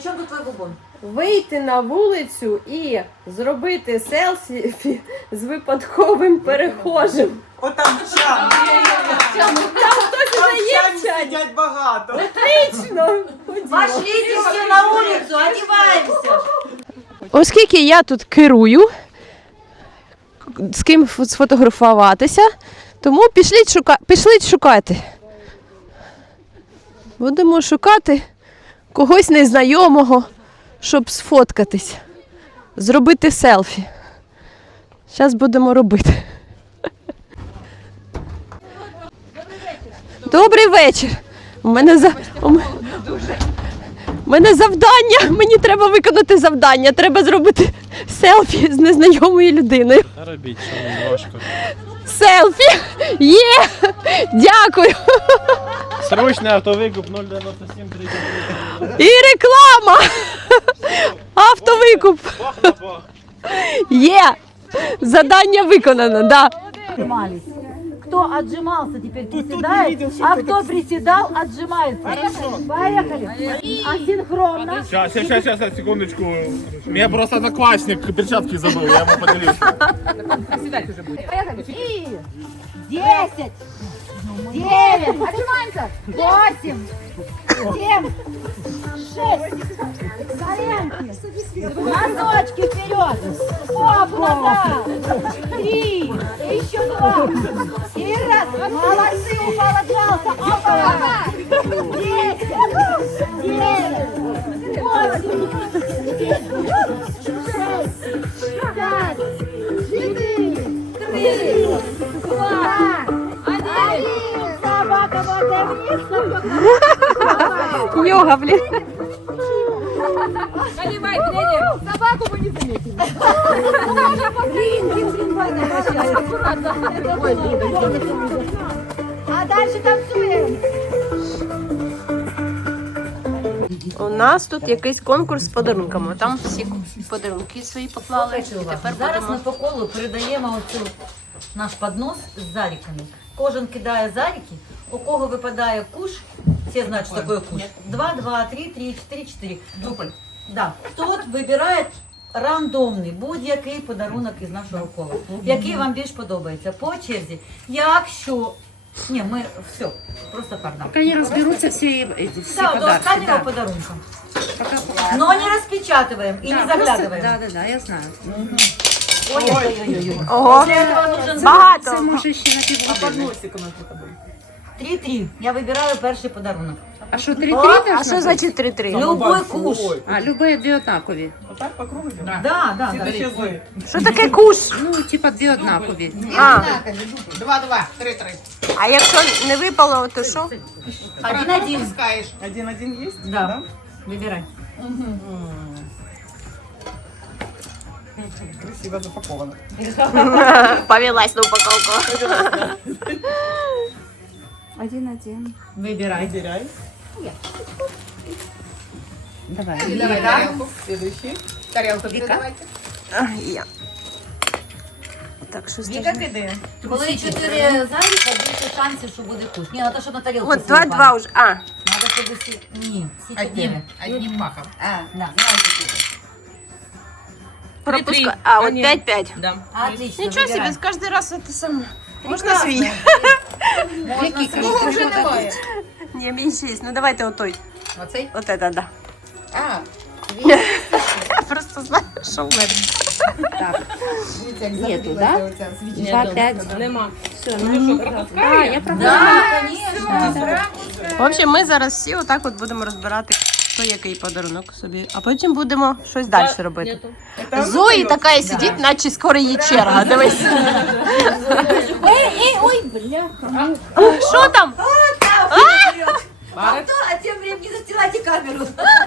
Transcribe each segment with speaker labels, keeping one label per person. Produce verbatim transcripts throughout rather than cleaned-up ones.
Speaker 1: Що тут твій бубон?
Speaker 2: Вийти на вулицю і зробити селфі з випадковим перехожим.
Speaker 3: Отам чам.
Speaker 2: Там хтось
Speaker 3: Там
Speaker 2: уже є в
Speaker 3: чам
Speaker 2: чаті.
Speaker 3: сидять багато.
Speaker 2: Отлично.
Speaker 1: Пошлите всі на вулицю, одіваємося.
Speaker 2: Оскільки я тут керую, з ким сфотографуватися, тому пішліть, шука... пішліть шукати. Будемо шукати когось незнайомого, щоб сфоткатись, зробити селфі. Зараз будемо робити. Добрий вечір. У мене, за... У мене завдання, мені треба виконати завдання, треба зробити селфі з незнайомою людиною.
Speaker 4: Робіть, що не важко.
Speaker 2: Селфі! Є! Дякую!
Speaker 4: Срочний автовикуп нуль дев'яносто сім тридцять три.
Speaker 2: І реклама! Автовикуп! Є! Задання виконано, да.
Speaker 1: Отжимались. Кто отжимался, теперь приседает, а кто приседал, отжимается. Поехали. Асинхронно.
Speaker 5: Сейчас, сейчас, сейчас, секундочку. Меня просто одноклассник перчатки забыл, я ему поделился.
Speaker 1: Поехали. И десять, девять, отжимаемся. Восемь, семь, шесть, коленки, носочки вперед, оп, назад, три, еще два, и раз, молодцы, упал, отжался, опа, десять, девять, восемь, шесть, пять, четыре, три, два, один, собака, вот вниз,
Speaker 2: Йога, блін.
Speaker 1: Наливай, тренер. Собаку мы не заметили. Блин, блин, блин, а дальше танцуем.
Speaker 2: У нас тут якийсь конкурс з подарунками. Там всі подарунки свої поклали. Тепер
Speaker 6: Зараз ми
Speaker 2: будемо...
Speaker 6: по колу передаємо оцю наш поднос з заліками. Кожен кидає заліки, у кого випадає куш, всі знають, що таке куш. Два, два, три, три, чотири, чотири. Дубль. Да. Тот вибирає рандомний будь-який подарунок із нашого кола, який вам більш подобається. По черзі. Якщо... Ні, ми все, просто так. Да.
Speaker 7: Пока не разберутся все, эти, все
Speaker 6: Да, до
Speaker 7: подарки.
Speaker 6: останнього
Speaker 7: Да.
Speaker 6: подарунка.
Speaker 7: Пока...
Speaker 6: Но не распечатываем и
Speaker 7: Да,
Speaker 6: не
Speaker 7: просто-
Speaker 6: заглядываем.
Speaker 7: Да, да, да, я знаю.
Speaker 6: Ой-ой-ой.
Speaker 2: Ого,
Speaker 6: Для этого нужен
Speaker 7: Це
Speaker 2: багато.
Speaker 7: може ще на півгодини.
Speaker 6: три-три. Я вибираю перший подарунок.
Speaker 7: А що, три-три
Speaker 2: А
Speaker 7: должно
Speaker 2: що
Speaker 7: бути?
Speaker 2: значить три-три?
Speaker 6: Любой куш.
Speaker 7: А, любые две однакові.
Speaker 3: Отак по кругу йдемо?
Speaker 6: Да, да, да.
Speaker 3: Ще зли.
Speaker 2: Що таке куш?
Speaker 7: Ну, типа дві однакові.
Speaker 2: А,
Speaker 3: Два-два, три-три.
Speaker 2: а якщо не випало, то що?
Speaker 6: Один-один.
Speaker 3: Один-один є?
Speaker 6: Да. Выбирай.
Speaker 3: Красиво запаковано.
Speaker 2: Повелась на упаковку.
Speaker 8: Один-один.
Speaker 6: Выбирай.
Speaker 3: Вибирай.
Speaker 7: Давай.
Speaker 6: Давай, да?
Speaker 3: Следующий. Тарелку передавайте.
Speaker 2: Я. Так, що
Speaker 6: Віка кидає. Коли чотири заліка, більше шансів, що буде куш. Ні, треба, щоб на тарілку
Speaker 2: От,
Speaker 6: всі
Speaker 2: два-два
Speaker 6: впали.
Speaker 2: вже. А,
Speaker 6: Надо, щоб всі... Ні, всі чотири.
Speaker 3: Одним махом.
Speaker 6: А, да, давайте чотири.
Speaker 2: пропуска. А, от п'ять-п'ять.
Speaker 6: Отлично,
Speaker 2: Нічого
Speaker 6: вибирай.
Speaker 2: собі, кожен раз це саме. Можна свій?
Speaker 6: Можна свій.
Speaker 2: Ні, мій шість. Ну давайте отой.
Speaker 6: Оцей?
Speaker 2: От це, да.
Speaker 6: А,
Speaker 2: Я просто знаю, що в мене.
Speaker 7: Нету, да? Два, пять.
Speaker 2: Нема.
Speaker 7: Все, ну, да, я пропустила.
Speaker 6: да, конечно.
Speaker 2: В общем, ми зараз всі отак от будемо розбирати, хто який подарунок собі. А потім будемо щось далі робити. Зої така сидить, наче скоро її черга. Дивись.
Speaker 1: Ой, бляха.
Speaker 2: Що там?
Speaker 6: А кто, а тем временем не застилайте камеру.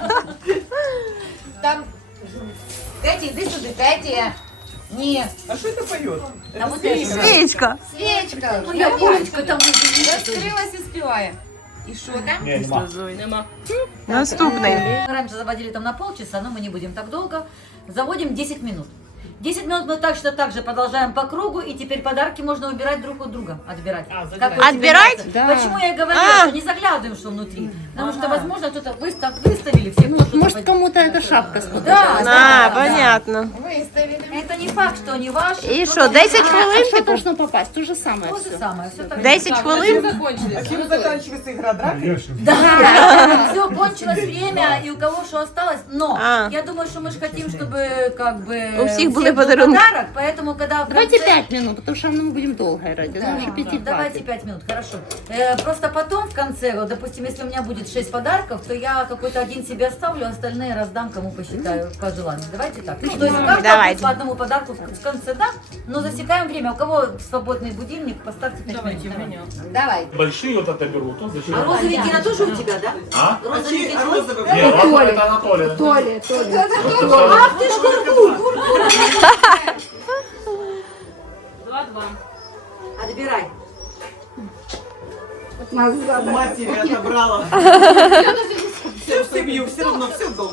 Speaker 6: Там... Кэти, иди сюда, Кэти. Не,
Speaker 3: А що це поет?
Speaker 6: там вот это.
Speaker 2: Свічка.
Speaker 6: Свечка. Ну, я Олечка там уже
Speaker 8: Розкрилась і співає. І що там?
Speaker 4: Нема.
Speaker 2: Наступний.
Speaker 6: Мы раньше заводили там на полчаса, но мы не будем так долго. Заводим десять минут. десять минут мы точно так же продолжаем по кругу, и теперь подарки можно убирать друг от друга. Отбирать.
Speaker 5: А,
Speaker 6: Как
Speaker 5: забирать.
Speaker 6: вы
Speaker 2: Отбирать?
Speaker 6: себе
Speaker 7: Да.
Speaker 6: нравится. Почему я и говорила,
Speaker 2: А.
Speaker 6: что не заглядываем, что внутри. Потому что, возможно, кто-то выстав, выставили все. кто что-то
Speaker 7: Может,
Speaker 6: под-
Speaker 7: кому-то эта шапка
Speaker 6: Да,
Speaker 7: сподобалась.
Speaker 6: да,
Speaker 2: А,
Speaker 6: да.
Speaker 2: понятно.
Speaker 6: Это не факт, что они ваши.
Speaker 2: І
Speaker 6: кто-то
Speaker 2: що, десять
Speaker 6: не-
Speaker 2: хвилин,
Speaker 7: А что
Speaker 2: типу?
Speaker 7: должно попасть? То же самое
Speaker 6: То же
Speaker 7: все.
Speaker 6: самое. Все так.
Speaker 2: десять хвилин?
Speaker 3: А чем заканчивается игра драка?
Speaker 6: Да, все, кончилось время, и у кого что осталось. Но
Speaker 2: А.
Speaker 6: я думаю, что мы же хотим, чтобы как бы
Speaker 2: У всех
Speaker 6: был
Speaker 2: были подарунки.
Speaker 6: подарок, поэтому когда в
Speaker 7: Давайте
Speaker 6: конце-
Speaker 7: пять минут, потому что мы будем долго играть.
Speaker 6: Да,
Speaker 7: Нам уже пяти
Speaker 6: давайте
Speaker 7: хватит.
Speaker 6: пять минут, хорошо. Э, просто потом в конце, вот, допустим, если у меня будет шесть подарков, то я какой-то один себе оставлю, остальные раздам, кому посчитаю по желанию. Давайте так. Ну, то есть у каждого
Speaker 2: Давайте.
Speaker 6: будет по одному подарку в конце, да? Но засекаем время. У кого свободный будильник, поставьте пять минут.
Speaker 8: Давай.
Speaker 5: Большие вот это берут, то зачем?
Speaker 6: А розовый Кира тоже у тебя, да?
Speaker 5: А?
Speaker 6: Розовый Кира.
Speaker 5: Нет, розовый это Анатолий.
Speaker 8: Толя, Толя.
Speaker 6: Ах ты ж кургур, кургур. Отбирай.
Speaker 3: У матери отобрала. Всю семью, все равно, все дом.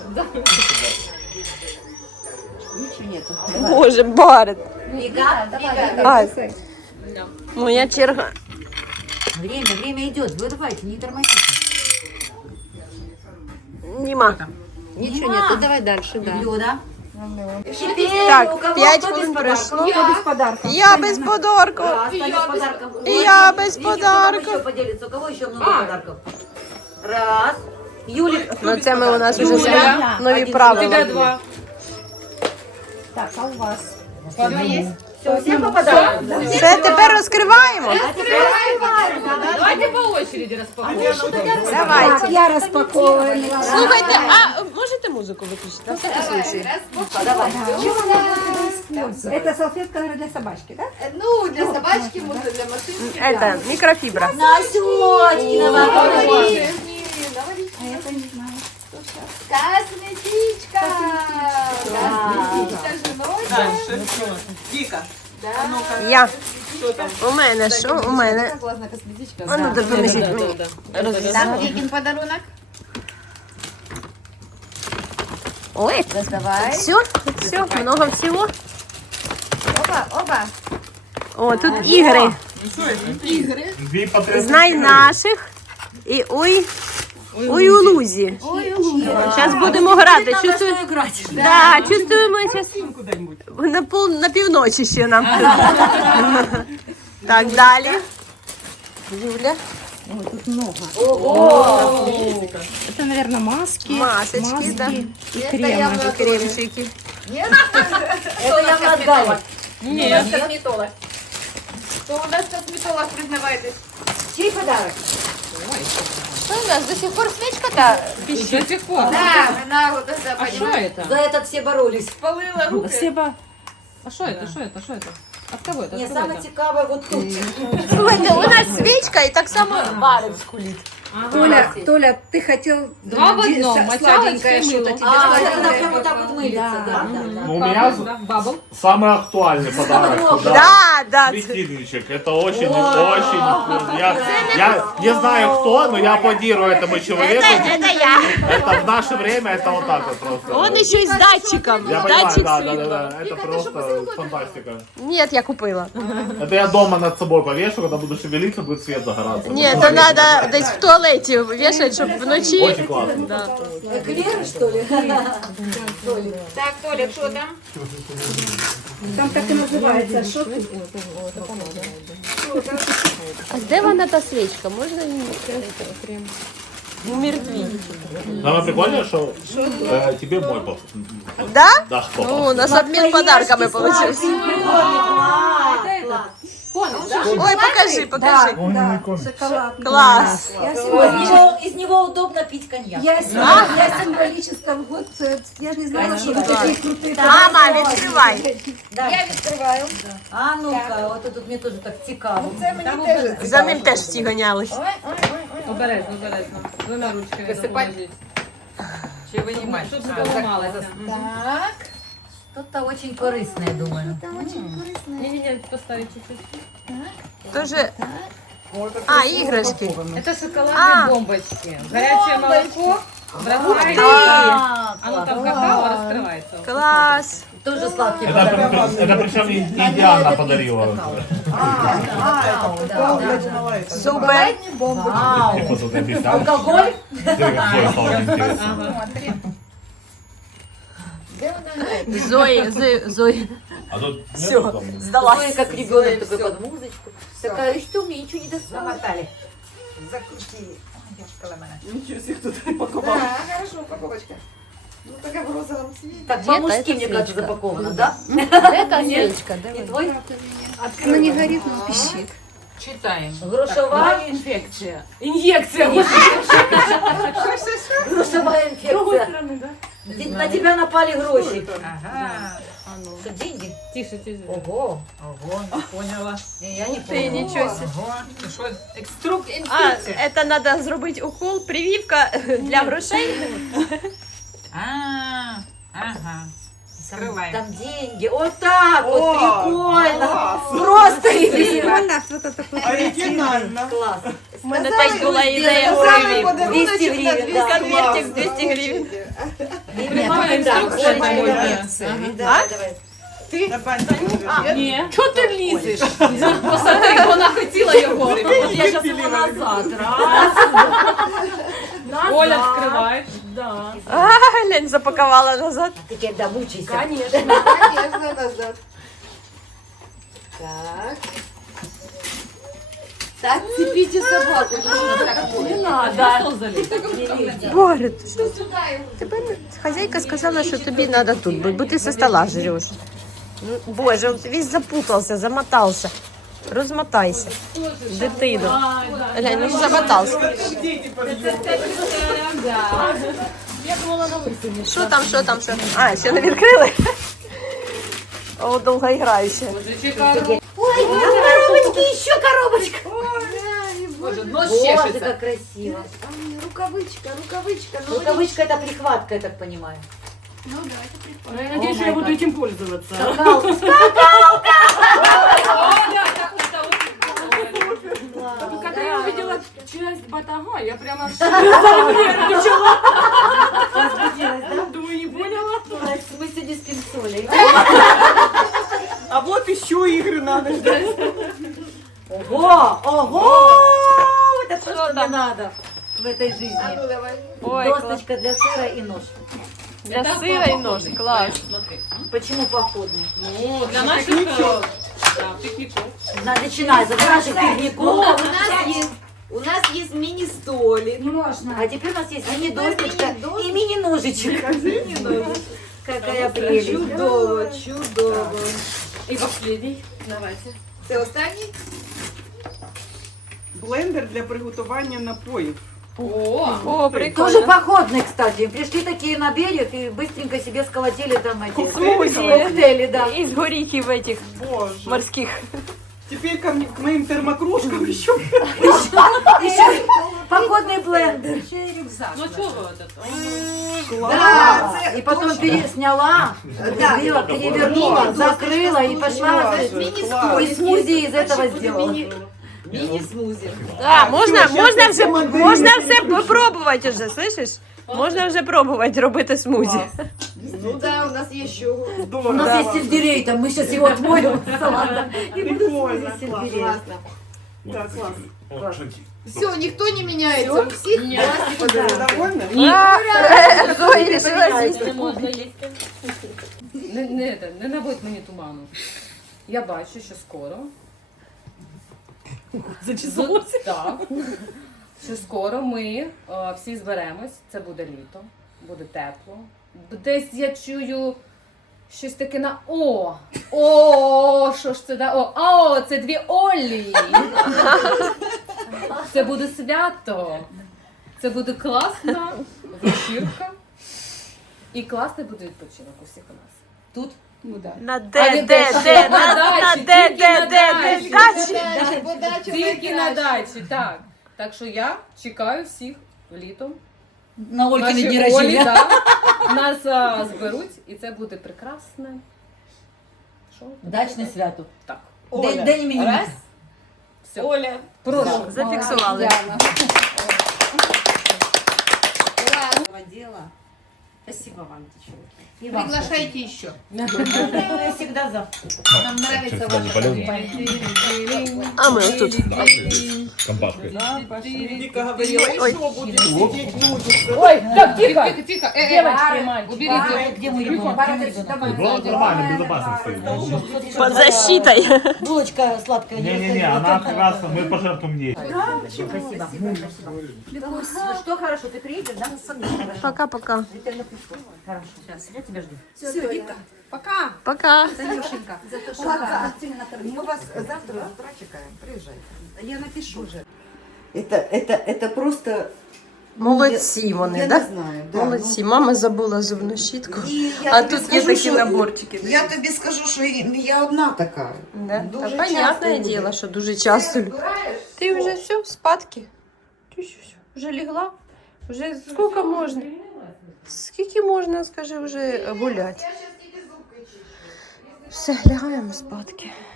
Speaker 2: Боже, Барет.
Speaker 6: Вика, Вика.
Speaker 2: А, моя черга.
Speaker 6: Время, время идет. Вы давайте, не тормозите.
Speaker 2: Нема.
Speaker 7: Ничего нет, давай дальше, да.
Speaker 6: Люда. Теперь
Speaker 2: Так,
Speaker 6: у кого
Speaker 2: пять
Speaker 6: кто без
Speaker 2: хвилин
Speaker 6: подарков?
Speaker 2: пройшло. Я без подарку.
Speaker 6: Раз, та без подарков.
Speaker 2: И
Speaker 6: Вот,
Speaker 2: я
Speaker 6: Вики,
Speaker 2: без
Speaker 6: Вики, кто
Speaker 2: подарков.
Speaker 6: там еще поделится? У кого еще много подарков? Раз. Юлик.
Speaker 2: Ну це ми у нас вже
Speaker 6: Юля.
Speaker 2: свої нові
Speaker 6: Один
Speaker 2: правила.
Speaker 6: два.
Speaker 8: Так, а у вас?
Speaker 6: Все, всем по подаркам?
Speaker 2: Все, тепер розкриваємо.
Speaker 6: А теперь
Speaker 8: Давайте по очереди распакуем.
Speaker 2: Давайте.
Speaker 8: Так, я распаковываю.
Speaker 2: Слухайте, а можете музику виключити? На всякий случай.
Speaker 8: Это салфетка, наверное, для собачки, да?
Speaker 9: Ну, для собачки, можно для машинки.
Speaker 2: Это мікрофібра.
Speaker 6: Насёткина вокруг.
Speaker 9: Косметичка. Косметичка женой.
Speaker 3: Дальше. Вика. А ну-ка,
Speaker 2: Я.
Speaker 3: что там?
Speaker 2: У мене що? У мене.
Speaker 9: Классная косметичка.
Speaker 2: А ну, допоможіть мені.
Speaker 9: Так, Викин подарунок.
Speaker 2: Ой,
Speaker 9: Доставай.
Speaker 2: все, все, много всього.
Speaker 9: Оба, оба.
Speaker 2: О, тут ігри.
Speaker 5: Две по три.
Speaker 2: Знай наших і ой, ой у лузі. Зараз будемо грати.
Speaker 6: Надо
Speaker 2: Чувствую,
Speaker 6: что играть.
Speaker 2: да, чувствуємо зараз
Speaker 3: Куда-нибудь.
Speaker 2: на пол на півночі ще нам. Так, далі. Юля.
Speaker 7: Это, наверное, маски.
Speaker 2: Масочки, да.
Speaker 7: И кремы.
Speaker 2: І кремчики.
Speaker 6: Это я отдала.
Speaker 9: Косметолог. Кто у нас косметолог, признавайтесь?
Speaker 6: Чей подарок?
Speaker 2: Що у нас до сих пор свічка-то?
Speaker 9: Да, она вот это, понимаете?
Speaker 6: За этот все боролись.
Speaker 9: Полыла руки.
Speaker 7: Спасибо.
Speaker 10: А что это? Что это? Что это? От кого это?
Speaker 6: Не,
Speaker 10: От кого
Speaker 6: самое
Speaker 10: это?
Speaker 6: цікаве вот тут.
Speaker 2: Слухайте, у нас свічка і так само барик скулить.
Speaker 8: Толя, Толя, ты хотел
Speaker 10: Два в одном,
Speaker 8: с-
Speaker 10: мочалочка
Speaker 8: сладенькое
Speaker 10: и
Speaker 8: что-то
Speaker 10: мыло.
Speaker 8: тебе
Speaker 6: А,
Speaker 8: сказать.
Speaker 6: это когда прям вот так вот мылится, да, да, да.
Speaker 5: Ну, у меня
Speaker 10: Да, бабл.
Speaker 5: самый актуальный подарок.
Speaker 2: Да, да.
Speaker 5: Светильничек. Это очень, очень. Я, я не знаю кто, но я аплодирую этому человеку.
Speaker 2: Это я.
Speaker 5: Это в наше время, это вот так вот просто.
Speaker 2: Он еще и с датчиком.
Speaker 5: Я понимаю,
Speaker 2: Датчик
Speaker 5: да, да, да,
Speaker 2: світла.
Speaker 5: да. Это просто фантастика.
Speaker 2: Нет, я купила.
Speaker 5: Это я дома над собой повешу, когда буду шевелиться, будет свет загораться.
Speaker 2: Нет, это надо десь в туалеті вішати, щоб вночі.
Speaker 5: Очень классно.
Speaker 2: Да.
Speaker 6: Эклеры, что ли?
Speaker 9: Так, Толя, что там?
Speaker 8: Там так и называется. Что ты?
Speaker 2: А де вона та свічка? Можна її? У мертві.
Speaker 5: Самое прикольное, что э, тебе мой поп.
Speaker 2: Да?
Speaker 5: Да,
Speaker 2: Ну,
Speaker 5: попал.
Speaker 2: у нас обмен подарками получился. Ой, покажи, покажи.
Speaker 8: Да, шоколад.
Speaker 2: Класс.
Speaker 8: Я
Speaker 6: Из
Speaker 8: сегодня,
Speaker 6: него, из него удобно пить коньяк.
Speaker 8: я сегодня, я символически, вот, э, я же не знала, что вы такие крутые.
Speaker 2: Мама, відкривай.
Speaker 6: Я відкриваю. А ну-ка, от тут мені теж так цікаво.
Speaker 2: За ним теж всі ганялись.
Speaker 10: Обережно, обережно. Двумя ручками допоможіть.
Speaker 3: Чи винімати?
Speaker 10: Щоб не поламалося.
Speaker 9: Так.
Speaker 6: Что-то очень корисне, я думаю.
Speaker 10: Не-не-не, поставить чуть-чуть.
Speaker 2: Тоже. А, іграшки.
Speaker 10: Это шоколадные
Speaker 2: А.
Speaker 10: бомбочки. Горячее молоко. Бросаете.
Speaker 6: А,
Speaker 10: Оно там
Speaker 6: класс.
Speaker 10: какао раскрывается.
Speaker 2: Клас.
Speaker 6: Тоже сладкий
Speaker 5: Это,
Speaker 6: подарок.
Speaker 5: при- это причем не, не Диана подарила.
Speaker 3: А, а, это
Speaker 6: да,
Speaker 3: да,
Speaker 6: да.
Speaker 3: это.
Speaker 2: Супер.
Speaker 6: Вау.
Speaker 5: Типа тут обещал.
Speaker 6: Алкоголь?
Speaker 5: Зоя стало интересно.
Speaker 2: І Зої, Зої, Зої.
Speaker 5: А тут
Speaker 2: Все,
Speaker 5: нету там?
Speaker 2: здалась.
Speaker 6: Ой, как ребенок такой под музычку. Такая, что мне ничего не достала.
Speaker 1: Замотали. Закрутили.
Speaker 3: Ничего себе, кто-то упаковал.
Speaker 1: Да, хорошо, упаковочка. Ну, такая в розовом цвете.
Speaker 6: Так,
Speaker 2: Где-то
Speaker 6: по-мужски,
Speaker 2: эта
Speaker 6: мне кажется,
Speaker 2: свечка.
Speaker 6: запаковано, да?
Speaker 2: Яка свічка?
Speaker 6: Не твой?
Speaker 7: Она не горит, но пищит.
Speaker 10: Читаем.
Speaker 6: Грушевая
Speaker 10: Инфекция. Инъекция.
Speaker 6: грушевая инфекция. Те- На тебя напали гроши.
Speaker 10: Ага.
Speaker 6: Что, деньги?
Speaker 10: Тише, тише.
Speaker 6: Ого.
Speaker 10: Ого, не поняла.
Speaker 6: Не, я не
Speaker 2: Ти
Speaker 6: поняла.
Speaker 2: нічого себе.
Speaker 10: Ого. Ну що, екструк,
Speaker 2: А,
Speaker 10: інструкція.
Speaker 2: це треба зробити укол, прививка для грошей.
Speaker 10: А, ага.
Speaker 6: Там,
Speaker 10: Скрываем.
Speaker 6: там деньги. Вот так вот,
Speaker 3: О,
Speaker 6: прикольно.
Speaker 3: класс.
Speaker 6: Просто идея.
Speaker 7: Прикольно, что-то такое.
Speaker 3: Оригинально.
Speaker 6: Класс.
Speaker 2: У мене теж була ідея
Speaker 1: Самый
Speaker 2: прививки.
Speaker 6: двести гривен, да.
Speaker 2: Конвертик з двісті гривень.
Speaker 10: Прямая
Speaker 6: Да,
Speaker 10: инструкция.
Speaker 6: очень
Speaker 10: Ольга.
Speaker 6: больно. Давай, давай.
Speaker 10: Ні. Чого ти лізеш? Посмотри, вона хотіла його. От я зараз його назад. Раз. Оля відкриває. Да.
Speaker 2: А, глянь, запакувала назад.
Speaker 6: Ты когда мучайся.
Speaker 10: Конечно.
Speaker 1: Конечно, назад. Так. Так, цепите собаку.
Speaker 10: Не надо.
Speaker 2: Боже, ти що? Тебе не- хазяйка сказала, що тобі треба тут бути, бо ти со стола жреш. Ну, Боже, он весь запутався, замотався. Розмотайся. Дитину. Глянь, ну замотався. Що там, що там, що? А, ще не відкрили? О, довгоіграюче.
Speaker 6: Ой, коробочки, еще коробочка.
Speaker 10: Боже, нос
Speaker 6: Боже,
Speaker 10: чешется.
Speaker 6: как красиво.
Speaker 1: Ай, рукавычка, рукавычка. Ну,
Speaker 6: Рукавычка это прихватка, я так понимаю.
Speaker 10: Я надеюсь, что я буду этим пользоваться.
Speaker 6: Скакалка.
Speaker 10: Когда я увидела часть батага, я прямо
Speaker 6: Возбудилась, да?
Speaker 10: думаю, не поняла.
Speaker 6: Мы сегодня спим с Олей.
Speaker 3: А вот еще игры надо ждать.
Speaker 6: Ого, ого! Это то, что мне надо в этой жизни.
Speaker 1: ну давай.
Speaker 2: Ой, клас.
Speaker 6: Досточка для сыра и нож.
Speaker 2: Для сира і нож, клас.
Speaker 6: Почему походный?
Speaker 10: Ну, для наших э, да, пикников.
Speaker 6: На, начинай, за наших пикников.
Speaker 1: У нас есть, у нас есть мини-столик.
Speaker 8: Не можно.
Speaker 6: А теперь у нас есть
Speaker 1: теперь
Speaker 6: мини-досточка
Speaker 1: мини-досточка.
Speaker 6: и мини-ножичек. Какая прелесть.
Speaker 1: Чудово, чудово.
Speaker 10: И последний. Давайте.
Speaker 1: Це останній?
Speaker 3: Блендер для приготування напоїв.
Speaker 10: О,
Speaker 2: О,
Speaker 6: Тоже
Speaker 2: прикольно.
Speaker 6: походный, кстати. Пришли такие на берег и быстренько себе сколотили там эти
Speaker 2: Смузи.
Speaker 6: коктейли, да.
Speaker 2: Із горіхів этих
Speaker 3: Боже.
Speaker 2: морських.
Speaker 3: Теперь ко мне, к моим термокружкам еще.
Speaker 6: Еще походный блендер.
Speaker 8: Еще и рюкзак.
Speaker 10: ну что вы этот?
Speaker 1: Да, це
Speaker 6: И потом
Speaker 1: точно.
Speaker 6: пере- сняла,
Speaker 1: Да.
Speaker 6: сбила, перевернула, закрыла и пошла.
Speaker 1: Це
Speaker 6: И
Speaker 1: мини-столик.
Speaker 6: смузи из этого
Speaker 1: Буде
Speaker 6: сделала.
Speaker 1: міні- Міні-смузі.
Speaker 2: Да, можна,
Speaker 3: всё,
Speaker 2: можна
Speaker 3: щас
Speaker 2: все,
Speaker 3: я модель.
Speaker 2: можна все попробувати вже, слышиш? Можна вже пробувати робити смузі.
Speaker 1: Ну да, у нас є що.
Speaker 6: У
Speaker 3: Здорово.
Speaker 6: нас есть сельдерей, там мы сейчас его отмоем от салата. И будут
Speaker 3: Прикольно.
Speaker 6: смузи сельдерей.
Speaker 1: Класно.
Speaker 3: Да, класс.
Speaker 1: Все, ніхто не міняється. У всіх класні подарунки.
Speaker 3: Довольны?
Speaker 2: А, Зої рішила сісти.
Speaker 10: Не можна їсти. Не, не, это, не наводь мені туману. Я бачу, що скоро. Зачесалося? Так. Що скоро ми е, всі зберемось. Це буде літо, буде тепло. Десь я чую щось таке на О. О, що ж це да? О, о, це дві Олі. Це буде свято. Це буде класна вечірка. І класний буде відпочинок у всіх у нас. Тут?
Speaker 2: На
Speaker 10: А
Speaker 2: де,
Speaker 10: не
Speaker 2: де,
Speaker 10: де,
Speaker 2: де,
Speaker 10: на
Speaker 2: на
Speaker 10: дачі,
Speaker 2: на де,
Speaker 10: тільки
Speaker 2: де,
Speaker 10: на
Speaker 2: де,
Speaker 10: дачі.
Speaker 2: де, дачі.
Speaker 1: Подачі, подачі
Speaker 10: Тільки на
Speaker 1: найкраще.
Speaker 10: дачі, так. Так що я чекаю всіх літом.
Speaker 6: На Олькины
Speaker 10: Наші
Speaker 6: дни
Speaker 10: Олі,
Speaker 6: рождения.
Speaker 10: да, нас а, зберуть, і це буде прекрасне. Що?
Speaker 6: Дачное свято.
Speaker 10: Так.
Speaker 6: День, день именинника.
Speaker 10: Раз. Все.
Speaker 3: Оля.
Speaker 10: Прошу.
Speaker 2: Зафіксували.
Speaker 8: Дела.
Speaker 1: Спасибо вам, девчонки.
Speaker 9: Приглашайте еще.
Speaker 6: Я всегда за.
Speaker 9: Нам нравится ваше.
Speaker 2: А ми тут.
Speaker 5: Компашкой.
Speaker 3: Вика говорила,
Speaker 2: Ой.
Speaker 3: еще будет сидеть нудиться.
Speaker 10: Ой, так, тихо!
Speaker 9: Тихо, тихо. Э, э,
Speaker 10: Девочки, мальчики.
Speaker 9: уберите.
Speaker 6: Где мой ребенок? Где мой ребенок?
Speaker 5: Ребенок нормально, безопасно стоит.
Speaker 2: Под защитой.
Speaker 6: Булочка сладкая.
Speaker 5: Не-не-не, она как раз, мы пожертвуем ей.
Speaker 6: Спасибо. Что хорошо, ты приедешь, да?
Speaker 2: Пока-пока.
Speaker 6: Хорошо. Сейчас, я тебя жду.
Speaker 8: Все, Вика, пока.
Speaker 2: Пока.
Speaker 8: Танюшенька.
Speaker 1: Пока. Мы вас завтра с утра чекаем. Приезжайте.
Speaker 8: Я напишу уже.
Speaker 1: Это, это, это просто...
Speaker 2: Молодці вони,
Speaker 1: я
Speaker 2: да?
Speaker 1: не знаю. Да,
Speaker 2: Молодці. Мама забула зубну щітку.
Speaker 1: ну, і я
Speaker 2: А
Speaker 1: тобі
Speaker 2: тут є
Speaker 1: скажу,
Speaker 2: такі
Speaker 1: що-
Speaker 2: наборчики.
Speaker 1: Я тобі скажу, що і- я одна така.
Speaker 2: Да?
Speaker 1: Дуже
Speaker 2: Та
Speaker 1: часто
Speaker 2: понятне
Speaker 1: люди.
Speaker 2: діло, що дуже часто. лю- Ти вже все, спадки? Ти що, все, вже лягла? Вже скільки можна? Скільки можна, скажи, вже гуляти? Все, лягаємо спадки.